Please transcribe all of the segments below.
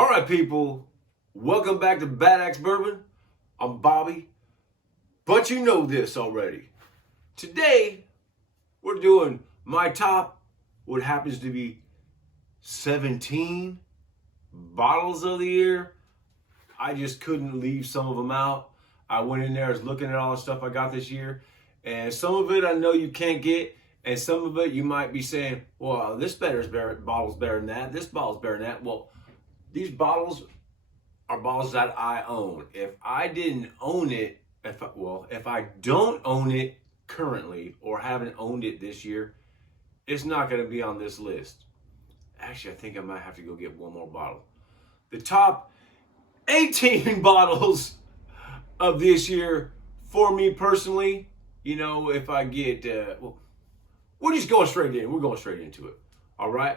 All right, people, welcome back to Bad Axe Bourbon. I'm Bobby, but you know this already. Today, we're doing my top, what happens to be 17 bottles of the year. I just couldn't leave some of them out. I went in there, I was looking at all the stuff I got this year, and some of it I know you can't get, and some of it you might be saying, well, this bottle's better than that, this bottle's better than that. Well, these bottles are bottles that I own. If I didn't own it, if I don't own it currently or haven't owned it this year, it's not going to be on this list. Actually, I think I might have to go get one more bottle. The top 18 bottles of this year for me personally, you know, if I get, we're just going straight in. We're going straight into it. All right.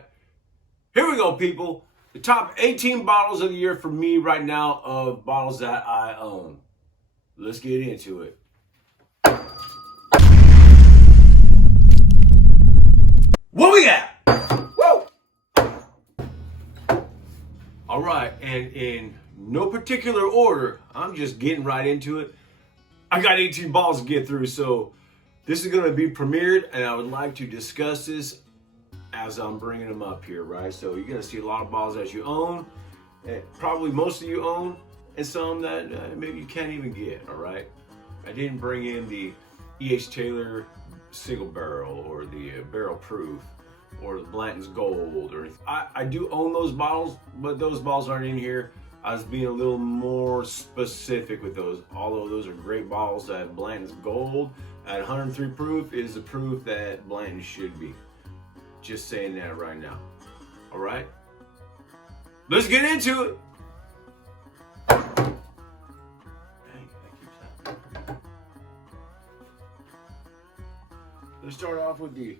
Here we go, people. The top 18 bottles of the year for me right now of bottles that I own. Let's get into it. What we got? Woo! All right, and in no particular order, I'm just getting right into it. I got 18 bottles to get through, so this is going to be premiered, and I would like to discuss this as I'm bringing them up here, right? So you're gonna see a lot of bottles that you own, and probably most of you own, and some that maybe you can't even get, all right? I didn't bring in the E.H. Taylor single barrel or the barrel proof or the Blanton's Gold. Or I do own those bottles, but those bottles aren't in here. I was being a little more specific with those. Although those are great bottles, that Blanton's Gold at 103 proof is the proof that Blanton should be. Just saying that right now. All right, let's get into it. Let's start off with the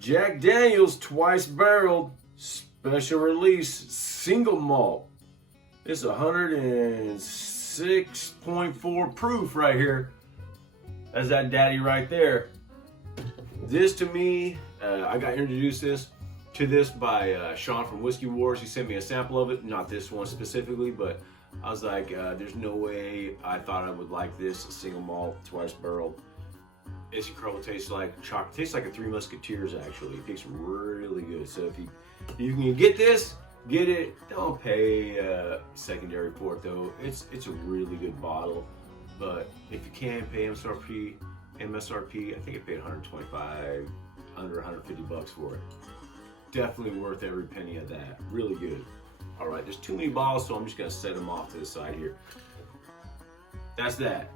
Jack Daniel's twice barreled special release single malt. It's 106.4 proof right here. That's that daddy right there. This to me, I got introduced to this by Sean from Whiskey Wars. He sent me a sample of it, not this one specifically, but I was like, there's no way I thought I would like this single malt, twice barreled. It's incredible. Tastes like chocolate. Tastes like a Three Musketeers, actually. It tastes really good. So if you can get this, get it. Don't pay secondary for it though. It's a really good bottle. But if you can pay MSRP, I think I paid 125, under 150 bucks for it. Definitely worth every penny of that. Really good. All right, there's too many bottles, so I'm just gonna set them off to the side here. That's that.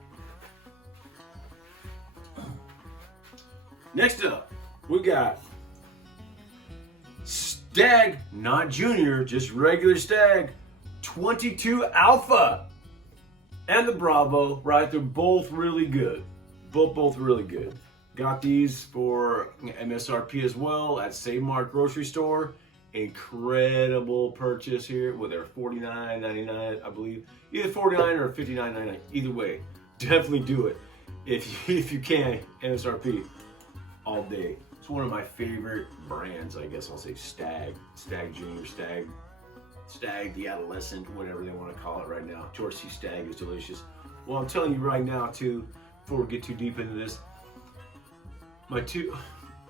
Next up, we got Stag, not Junior, just regular Stag, 22 Alpha, and the Bravo, right? They're both really good. Both really good. Got these for MSRP as well at Save Mart grocery store. Incredible purchase here with their $49.99, I believe. Either $49 or $59.99. Either way, definitely do it if you can. MSRP all day. It's one of my favorite brands, I guess I'll say. Stag Junior, Stag the Adolescent, whatever they want to call it right now. Torsi Stag is delicious. Well, I'm telling you right now too, before we get too deep into this,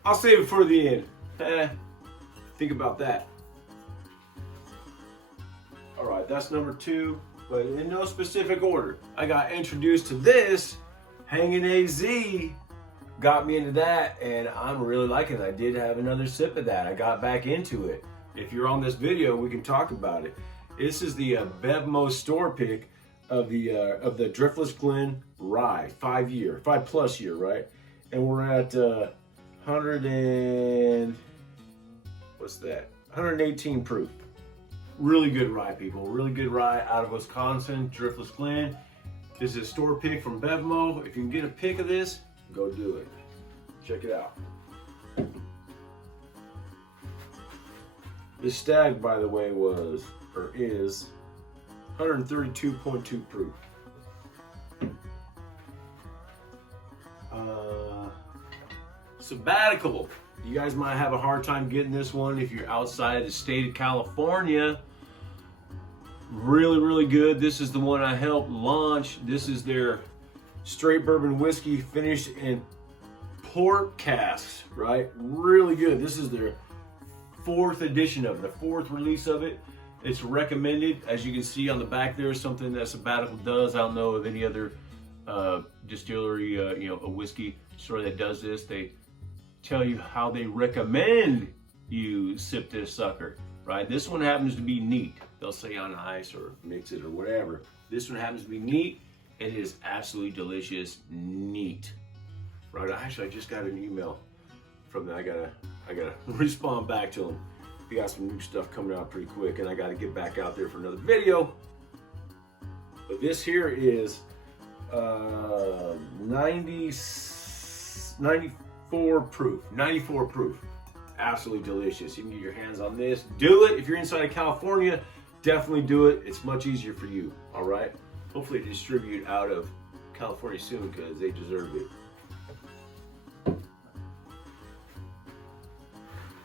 I'll save it for the end. Think about that. All right, that's number 2, but in no specific order. I got introduced to this, Hanging AZ, got me into that, and I'm really liking it. I did have another sip of that. I got back into it. If you're on this video, we can talk about it. This is the Bevmo store pick of the Driftless Glen Rye, 5+ year, right? And we're at 118 proof. Really good rye, people. Really good rye out of Wisconsin, Driftless Glen. This is a store pick from Bevmo. If you can get a pick of this, go do it. Check it out. This Stag, by the way, is 132.2 proof. Sabatical. You guys might have a hard time getting this one if you're outside the state of California. Really, really good. This is the one I helped launch. This is their straight bourbon whiskey finished in port casks, right? Really good. This is their 4th edition of it, the 4th release of it. It's recommended. As you can see on the back there, something that Sabatical does. I don't know of any other distillery, a whiskey store that does this. They tell you how they recommend you sip this sucker, right? This one happens to be neat. They'll say on ice or mix it or whatever. This one happens to be neat. It is absolutely delicious, neat. Right, actually, I just got an email from them. I gotta respond back to them. We got some new stuff coming out pretty quick, and I gotta get back out there for another video. But this here is 94 proof. 94 proof. Absolutely delicious. You can get your hands on this. Do it if you're inside of California. Definitely do it. It's much easier for you. All right. Hopefully, distribute out of California soon because they deserve it.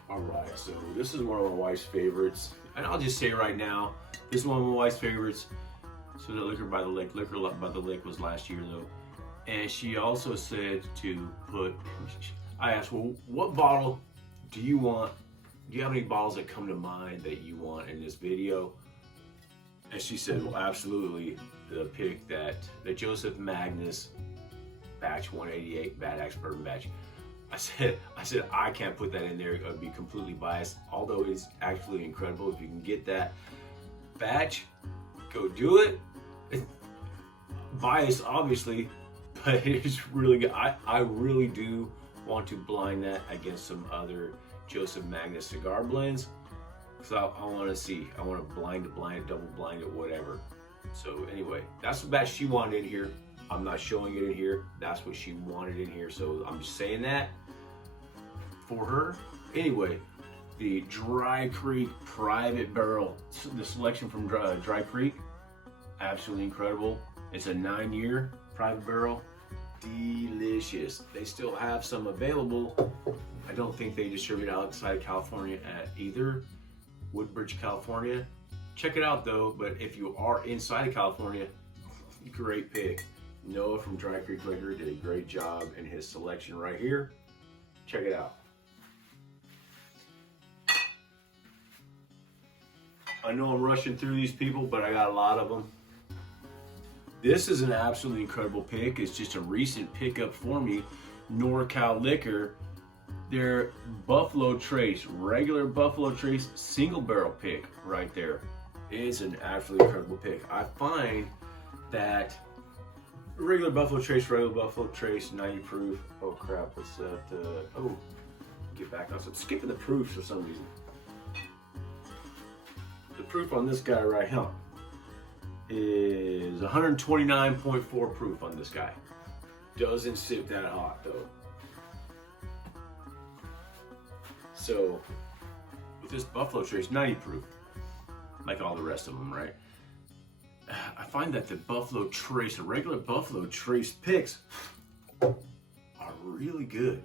All right, so this is one of my wife's favorites, and I'll just say right now, this is one of my wife's favorites. So the Liquor by the Lake was last year though, and she also said to put. I asked, well, what bottle do you want? Do you have any bottles that come to mind that you want in this video? And she said, well, absolutely, the pick that the Joseph Magnus batch 188 Bad Axe Bourbon batch. I said I can't put that in there. It would be completely biased. Although it's actually incredible. If you can get that batch, go do it. Biased, obviously, but it's really good. I really do want to blind that against some other Joseph Magnus cigar blends. So I want to see. I want to blind it, double blind it, whatever. So anyway, that's the batch she wanted in here. I'm not showing it in here. That's what she wanted in here. So I'm just saying that for her. Anyway, the Dry Creek Private Barrel, the selection from Dry Creek, absolutely incredible. It's a 9-year private barrel. Delicious. They still have some available. I don't think they distribute outside of California at either. Woodbridge, California. Check it out though, but if you are inside of California, great pick. Noah from Dry Creek Liquor did a great job in his selection right here. Check it out. I know I'm rushing through these people, but I got a lot of them. This is an absolutely incredible pick. It's just a recent pickup for me. NorCal Liquor, their Buffalo Trace, regular Buffalo Trace single barrel pick right there. It's an absolutely incredible pick. I find that regular Buffalo Trace, 90 proof. Oh crap, what's that? Get back on. So I'm skipping the proofs for some reason. The proof on this guy right here is 129.4 proof on this guy. Doesn't sip that hot though. So with this Buffalo Trace, 90 proof, like all the rest of them, right? I find that the Buffalo Trace, the regular Buffalo Trace picks are really good.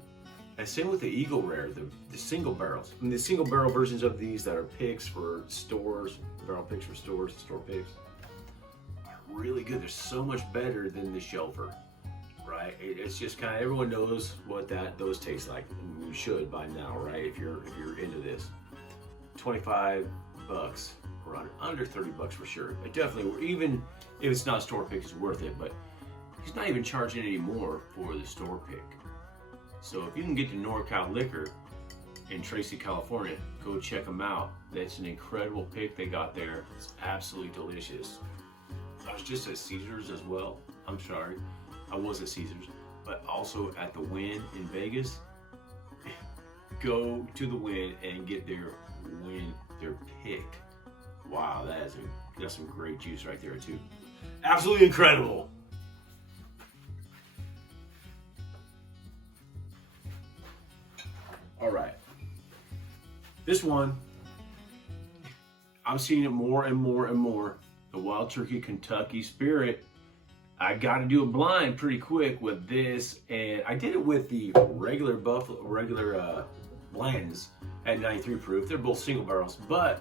And same with the Eagle Rare, the single barrels. And the single barrel versions of these that are picks for stores, barrel picks for stores, store picks, are really good. They're so much better than the shelfer, right? It's just kind of, everyone knows what those taste like. And you should by now, right? If you're into this. 25 bucks. Around under 30 bucks for sure. But definitely, even if it's not a store pick, it's worth it. But he's not even charging any more for the store pick. So if you can get to NorCal Liquor in Tracy, California, go check them out. That's an incredible pick they got there. It's absolutely delicious. I was just at Caesars as well. I'm sorry, I was at Caesars, but also at the Wynn in Vegas. Go to the Wynn and get their pick. Wow, that's some great juice right there too. Absolutely incredible. All right, this one, I'm seeing it more and more and more. The Wild Turkey Kentucky Spirit. I got to do it blind pretty quick with this, and I did it with the regular blends at 93 proof. They're both single barrels, but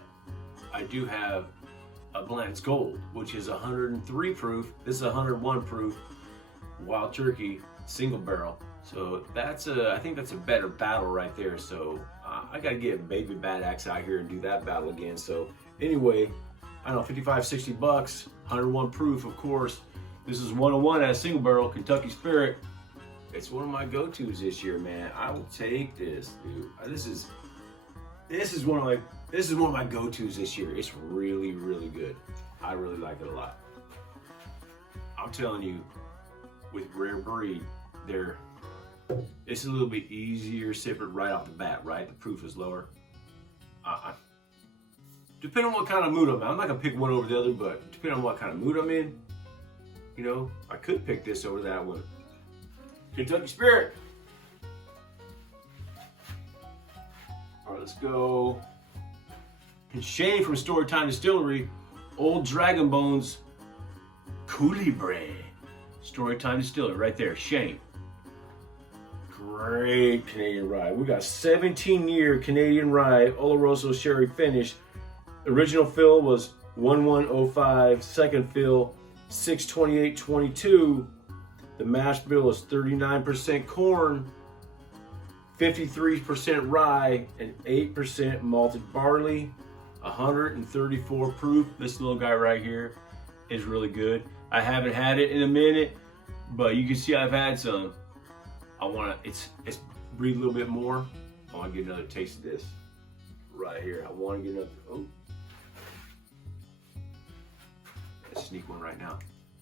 I do have a Bland's Gold, which is 103 proof. This is 101 proof Wild Turkey single barrel. So that's I think that's a better battle right there. So I gotta get baby Bad Axe out here and do that battle again. So anyway, I don't know, 55, 60 bucks, 101 proof, of course. This is 101 at a single barrel, Kentucky Spirit. It's one of my go-tos this year, man. I will take this, dude. This is one of my go-tos this year. It's really, really good. I really like it a lot. I'm telling you, with Rare Breed, it's a little bit easier sipping right off the bat, right? The proof is lower. Depending on what kind of mood I'm not gonna pick one over the other, but depending on what kind of mood I'm in, you know, I could pick this over that one. Kentucky Spirit. All right, let's go. And Shane from Storytime Distillery, Old Dragon Bones Coulibre. Storytime Distillery, right there, Shane. Great Canadian rye. We got 17-year Canadian rye, Oloroso sherry finish. Original fill was 1105, second fill 62822. The mash bill is 39% corn, 53% rye, and 8% malted barley. 134 proof. This little guy right here is really good. I haven't had it in a minute, but you can see I've had some. It's breathe a little bit more. I want to get another taste of this right here. I want to get another. Oh, let's sneak one right now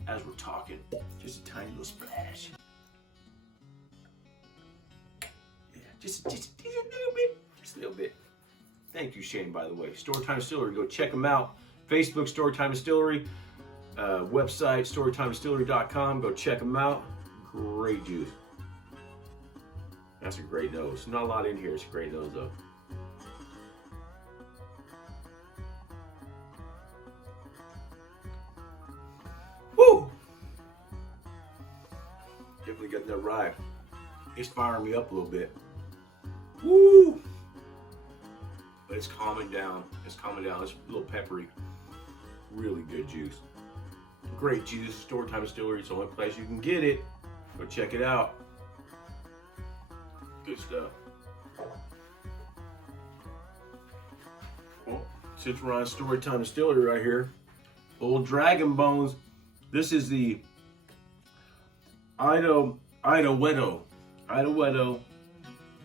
as we're talking. Just a tiny little splash. Yeah, just a little bit. Just a little bit. Thank you, Shane, by the way. Storytime Distillery, go check them out. Facebook, Storytime Distillery. Website, storytimedistillery.com. Go check them out. Great juice. That's a great nose. Not a lot in here. It's a great nose, though. Woo! Definitely got that rye. It's firing me up a little bit. Woo! But it's calming down. It's calming down. It's a little peppery. Really good juice. Great juice. Storytime Distillery. It's the only place you can get it. Go check it out. Good stuff. Well, since we're on Storytime Distillery right here, Old Dragon Bones. This is the Idawedo.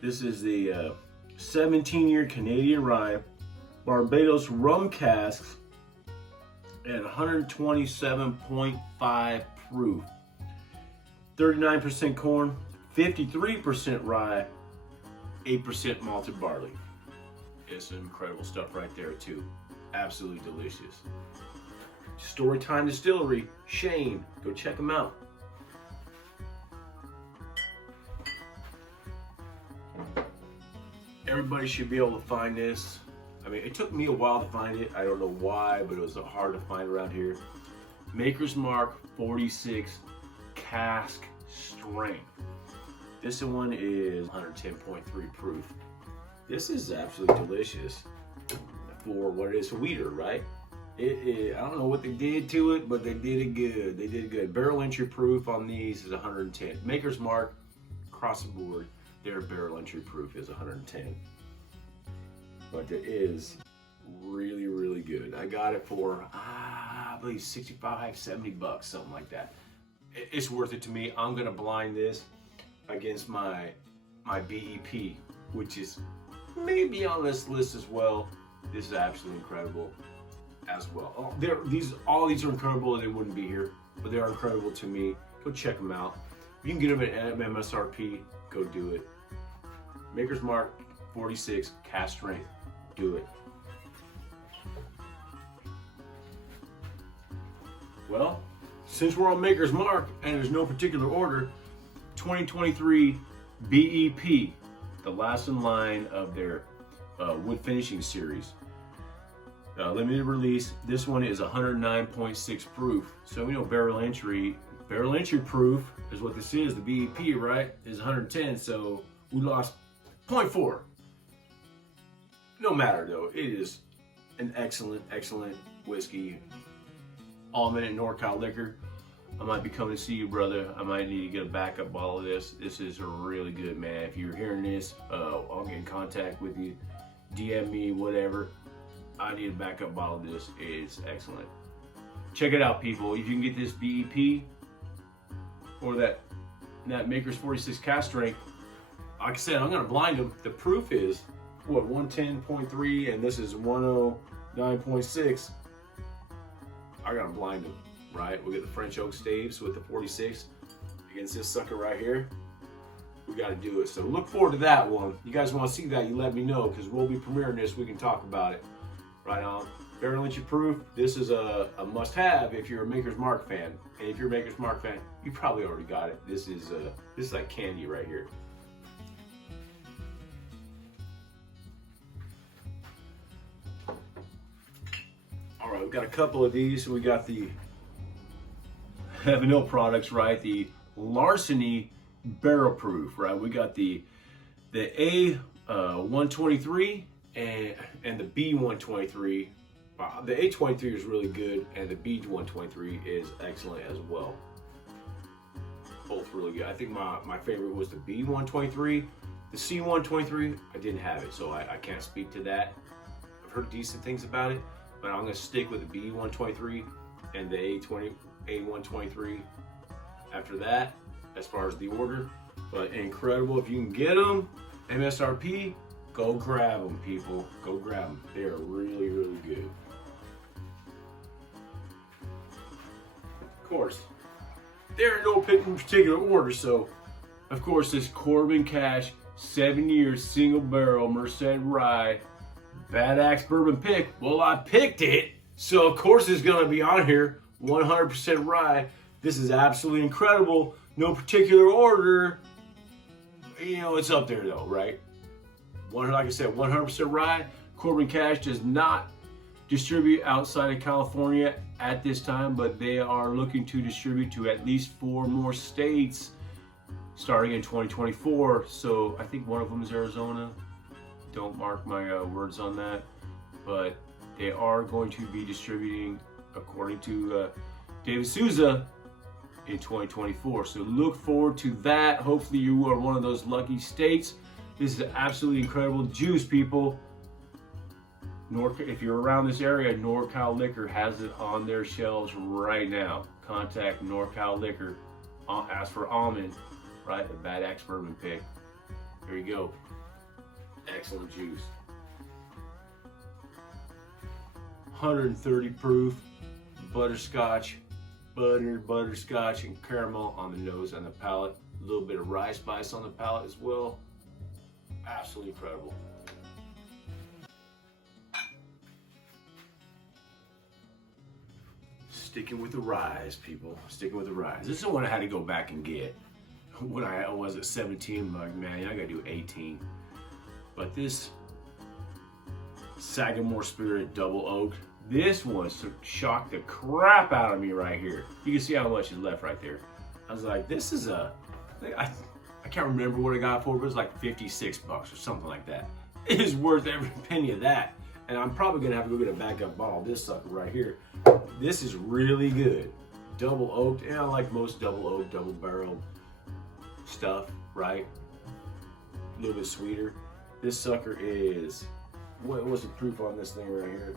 This is the 17-year Canadian rye, Barbados rum casks, at 127.5 proof. 39% corn, 53% rye, 8% malted barley. It's some incredible stuff right there too. Absolutely delicious. Storytime Distillery, Shane, go check them out. Everybody should be able to find this. I mean, it took me a while to find it. I don't know why, but it was hard to find around here. Maker's Mark 46 cask strength. This one is 110.3 proof. This is absolutely delicious for what it is, a weeder, right? I don't know what they did to it, but they did it good. They did it good. Barrel entry proof on these is 110. Maker's Mark, across the board, their barrel entry proof is 110. But it is really, really good. I got it for, I believe 65, 70 bucks, something like that. It's worth it to me. I'm gonna blind this against my BEP, which is maybe on this list as well. This is absolutely incredible as well. All these are incredible, and they wouldn't be here, but they are incredible to me. Go check them out. You can get them at MSRP. Go do it. Maker's Mark 46 cask strength. Do it. Well, since we're on Maker's Mark and there's no particular order, 2023 BEP, the last in line of their wood finishing series. Limited release. This one is 109.6 proof. So we know barrel entry proof is what this is. The BEP, right, is 110. So we lost 0.4. No matter though, it is an excellent whiskey. Almond and NorCal Liquor. I might be coming to see you, brother. I might need to get a backup bottle of this. This is really good, man. If you're hearing this, I'll get in contact with you. DM me, whatever. I need a backup bottle of this. It's excellent. Check it out, people. If you can get this BEP or that Maker's 46 cask strength, like I said, I'm gonna blind them. The proof is what, 110.3, and this is 109.6. I gotta blind them, right? We get the French oak staves with the 46 against this sucker right here. We gotta do it. So look forward to that one. You guys want to see that? You let me know, because we'll be premiering this. We can talk about it. Right on. Barrel Lynch proof. This is a must-have if you're a Maker's Mark fan. And if you're a Maker's Mark fan, you probably already got it. This is like candy right here. All right, we've got a couple of these. So we got the Vanil Products, right? The Larceny barrel proof, right? We got the A123 and the B123. The A23 is really good, and the B123 is excellent as well. Both really good. I think my favorite was the B123. The C123, I didn't have it, so I can't speak to that. I've heard decent things about it, but I'm gonna stick with the B123 and the A123 after that, as far as the order. But incredible. If you can get them, MSRP, go grab them, people. Go grab them. They are really, really good. Of course, they're in no particular order. So, of course, this Corbin Cash 7-year single barrel Merced Rye Bad Axe Bourbon pick. Well, I picked it, so of course it's gonna be on here. 100% rye. This is absolutely incredible. No particular order. You know, it's up there though, right? Like I said, 100% rye. Corbin Cash does not distribute outside of California at this time, but they are looking to distribute to at least 4 more states starting in 2024. So I think one of them is Arizona. Don't mark my words on that, but they are going to be distributing, according to David Souza, in 2024. So look forward to that. Hopefully you are one of those lucky states. This is absolutely incredible juice, people. If you're around this area, NorCal Liquor has it on their shelves right now. Contact NorCal Liquor. Ask for almond, right? The Bad Axe Bourbon pick. There you go. Excellent juice. 130 proof, butterscotch, butterscotch and caramel on the nose and the palate. A little bit of rye spice on the palate as well. Absolutely incredible. Sticking with the ryes, people. Sticking with the ryes. This is the one I had to go back and get. When I was at 17, I'm like, man, I gotta do 18. But this Sagamore Spirit Double Oak, this one shocked the crap out of me right here. You can see how much is left right there. I was like, this is I can't remember what I got for it, but it was like 56 bucks or something like that. It is worth every penny of that. And I'm probably gonna have to go get a backup bottle of this sucker right here. This is really good. Double oaked, and I like most double oaked, double barreled stuff, right? A little bit sweeter. This sucker is, what was the proof on this thing right here?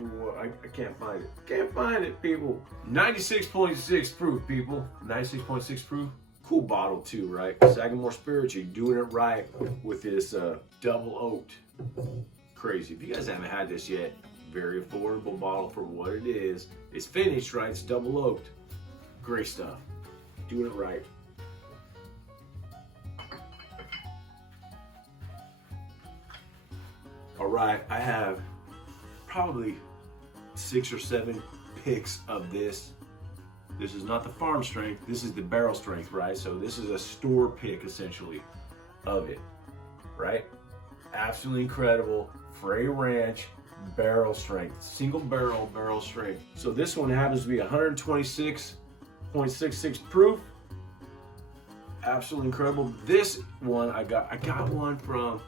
Ooh, I can't find it. Can't find it, people. 96.6 proof, people. 96.6 proof. Cool bottle too, right? Sagamore Spirit, you're doing it right with this double oaked. Crazy. If you guys haven't had this yet, very affordable bottle for what it is. It's finished, right? It's double oaked. Great stuff. Doing it right. All right, I have probably 6 or 7 picks of this. This is not the farm strength, this is the barrel strength, right? So this is a store pick essentially of it, right? Absolutely incredible. Frey Ranch barrel strength, single barrel strength. So this one happens to be 126.66 proof. Absolutely incredible. This one I got one from,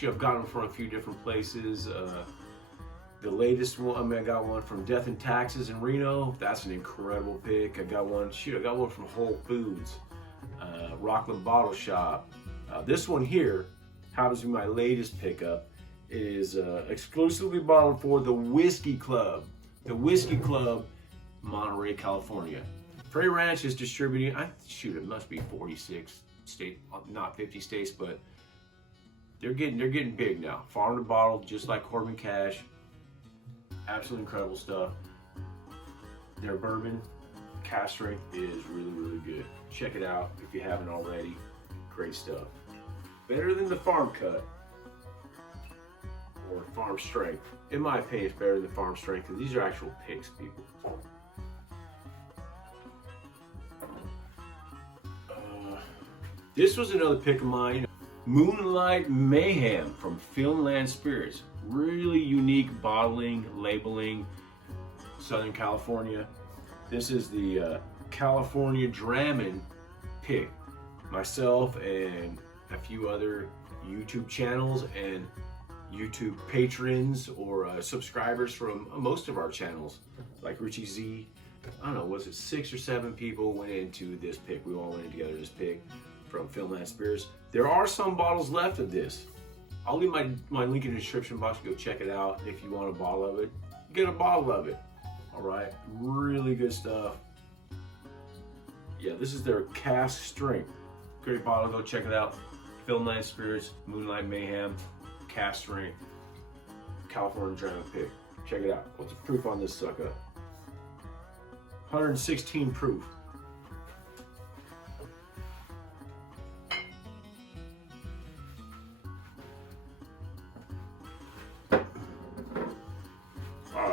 I've gotten from a few different places. The latest one, I mean, I got one from Death and Taxes in Reno. That's an incredible pick. I got one from Whole Foods, Rockland Bottle Shop. This one here happens to be my latest pickup. It is exclusively bottled for the Whiskey Club. The Whiskey Club, Monterey, California. Prairie Ranch is distributing, it must be 46 states, not 50 states, but they're getting big now. Farm to bottle, just like Corbin Cash. Absolutely incredible stuff. Their bourbon, cask strength, is really, really good. Check it out if you haven't already. Great stuff. Better than the farm cut or farm strength. In my opinion, it's better than farm strength because these are actual picks, people. This was another pick of mine. Moonlight Mayhem from Finland Spirits. Really unique bottling, labeling, Southern California. This is the California Drammen pick. Myself and a few other YouTube channels and YouTube patrons or subscribers from most of our channels, like Richie Z. I don't know, was it 6 or 7 people went into this pick? We all went in together this pick from Finland Spirits. There are some bottles left of this. I'll leave my link in the description box. Go check it out. If you want a bottle of it, get a bottle of it. All right, really good stuff. Yeah, this is their cask strength. Great bottle, go check it out. Finland Spirits, Moonlight Mayhem, cask strength, California Drammen pick. Check it out. What's the proof on this sucker? 116 proof.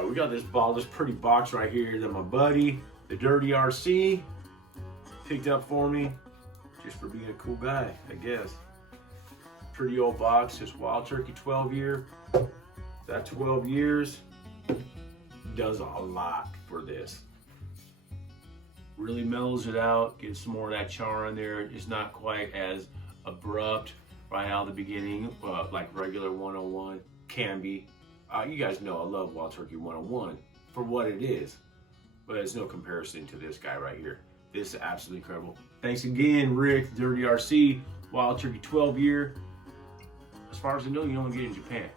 We got this bottle, this pretty box right here that my buddy, the Dirty RC, picked up for me, just for being a cool guy, I guess. Pretty old box, this Wild Turkey 12 year. That 12 years does a lot for this. Really mellows it out, gets some more of that char in there. It's not quite as abrupt right out of the beginning, like regular 101 can be. You guys know I love Wild Turkey 101 for what it is, but it's no comparison to this guy right here. This is absolutely incredible. Thanks again, Rick, Dirty RC, Wild Turkey 12 year. As far as I know, you only get it in Japan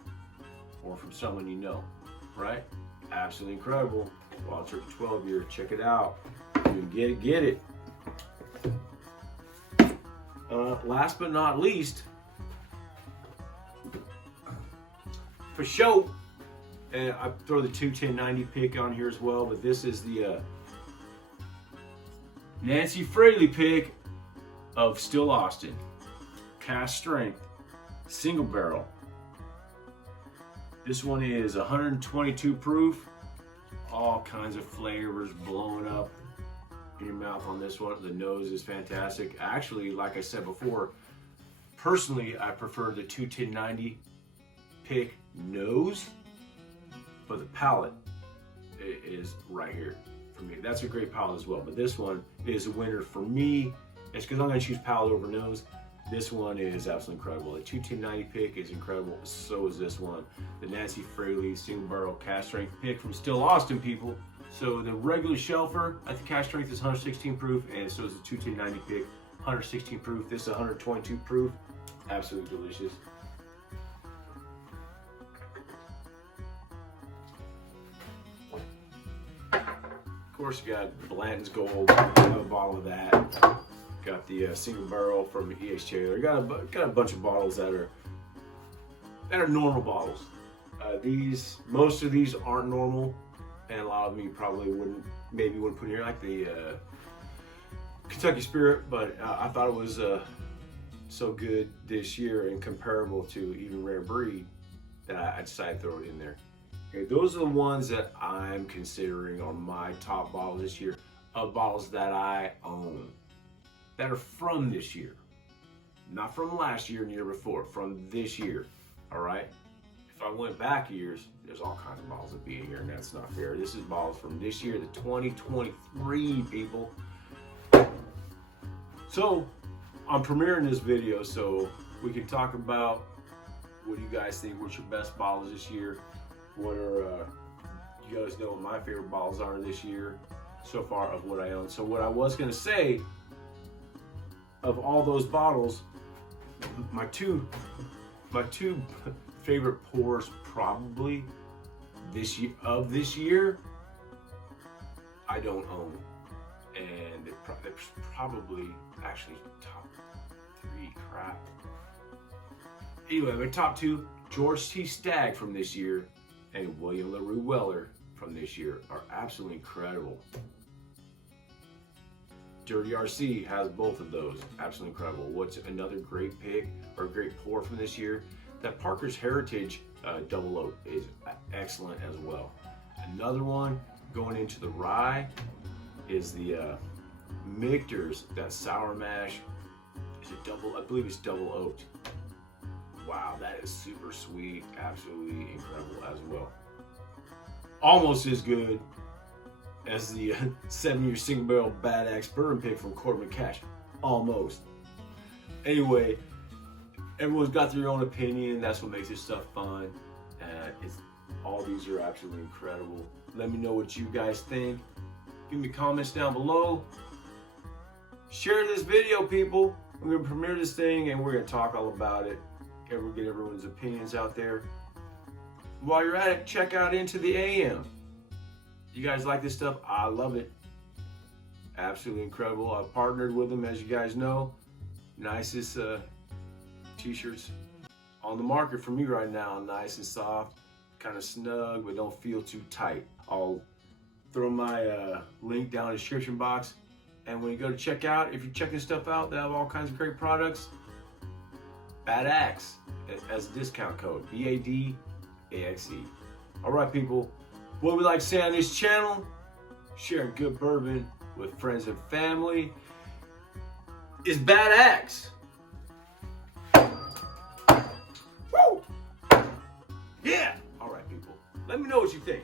or from someone you know, right? Absolutely incredible. Wild Turkey 12 year, check it out. If you can get it. Last but not least, for show, and I throw the 21090 pick on here as well, but this is the Nancy Fraley pick of Still Austin. Cask strength, single barrel. This one is 122 proof. All kinds of flavors blowing up in your mouth on this one. The nose is fantastic. Actually, like I said before, personally, I prefer the 21090 pick nose, but the palate is right here for me. That's a great palate as well, but this one is a winner for me. It's because I'm going to choose palate over nose. This one is absolutely incredible. The 21090 pick is incredible. So is this one. The Nancy Fraley single barrel cask strength pick from Still Austin, people. So the regular shelfer at the cask strength is 116 proof, and so is the 21090 pick, 116 proof. This is 122 proof. Absolutely delicious. Of course, you got Blanton's Gold. I have a bottle of that. Got the single barrel from E.H. Taylor. Got a bunch of bottles that are normal bottles. Most of these aren't normal, and a lot of them you probably wouldn't put in here, like the Kentucky Spirit. But I thought it was so good this year and comparable to even Rare Breed that I decided to throw it in there. Okay, those are the ones that I'm considering are my top bottles this year, of bottles that I own, that are from this year. Not from last year and the year before, from this year, all right? If I went back years, there's all kinds of bottles that be in here, and that's not fair. This is bottles from this year, the 2023, people. So, I'm premiering this video so we can talk about what do you guys think, what's your best bottles this year, what are, you guys know what my favorite bottles are this year so far of what I own. So what I was gonna say, of all those bottles, my two favorite pours probably this year I don't own, and it's probably actually top 3 crap. Anyway, my top 2, George T. Stag from this year and William LaRue Weller from this year, are absolutely incredible. Dirty RC has both of those, absolutely incredible. What's another great pick or great pour from this year? That Parker's Heritage Double Oak is excellent as well. Another one going into the rye is the Michter's, that sour mash. Is it double? I believe it's double oaked. Wow, that is super sweet, absolutely incredible as well. Almost as good as the 7-year single barrel Bad Axe Bourbon pick from Corbin Cash. Almost. Anyway, everyone's got their own opinion. That's what makes this stuff fun. All these are absolutely incredible. Let me know what you guys think. Give me comments down below. Share this video, people. We're gonna premiere this thing and we're gonna talk all about it. Get everyone's opinions out there. While you're at it, check out Into the AM. You guys like this stuff? I love it. Absolutely incredible. I've partnered with them, as you guys know. Nicest t-shirts on the market for me right now. Nice and soft, kind of snug, but don't feel too tight. I'll throw my link down in the description box. And when you go to check out, if you're checking stuff out, they have all kinds of great products. Bad Axe as a discount code, BADAXE. All right, people. What we like to say on this channel, sharing good bourbon with friends and family is Bad Axe. Woo! Yeah! All right, people. Let me know what you think.